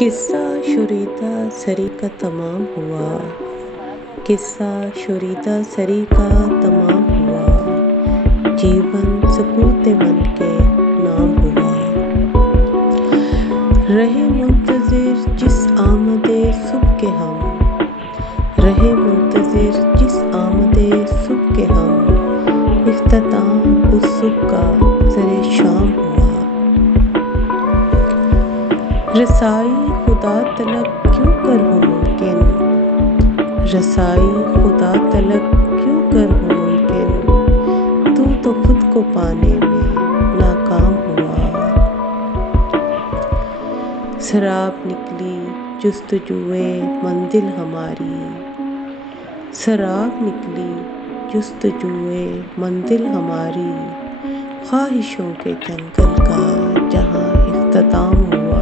किस्सा शुरीदा सरी का तमाम हुआ। किस्सा शुरीदा सरी का तमाम हुआ। जीवन सकूते मन के नाम हुआ। रहे मुंतजिर जिस आमदे सुबह के हम, रहे मुंतजिर जिस आमदे सुबह के हम, इख्तिताम उस सुबह का सरे शाम हुआ। रसाई खुदा तलब क्यों कर हो मुमकिन, रसाई खुदा तलब क्यों कर हो मुमकिन, तू तो खुद को पाने में नाकाम हुआ। शराब निकली जुस्तजुए मंजिल हमारी, शराब निकली जुस्तजुए मंजिल हमारी, ख्वाहिशों के जंगल का जहां इख्तिताम हुआ।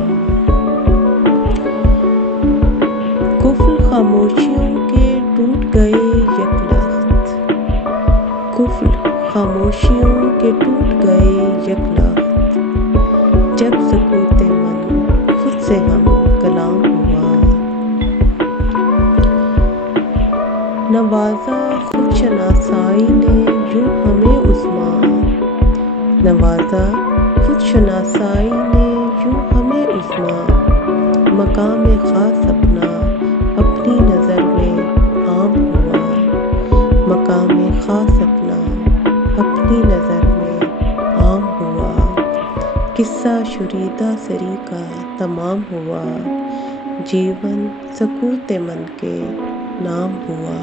कुफ्र खामोशियों के टूट गए यकलख्त, कुफ्र खामोशियों के टूट गए यकलख्त, जब सकूते मन खुद से हम कलाम हुआ। नवाजा खुद शनासाई ने यूं हमें उस्मान, नवाजा खुद शनासाई ने यूं हमें उस्मान, मकाम खास अपना अपनी नज़र में आम हुआ। मकाम खास अपना अपनी नज़र में आम हुआ। किस्सा शुरीदा सरी का तमाम हुआ। जीवन सकूते मन के नाम हुआ।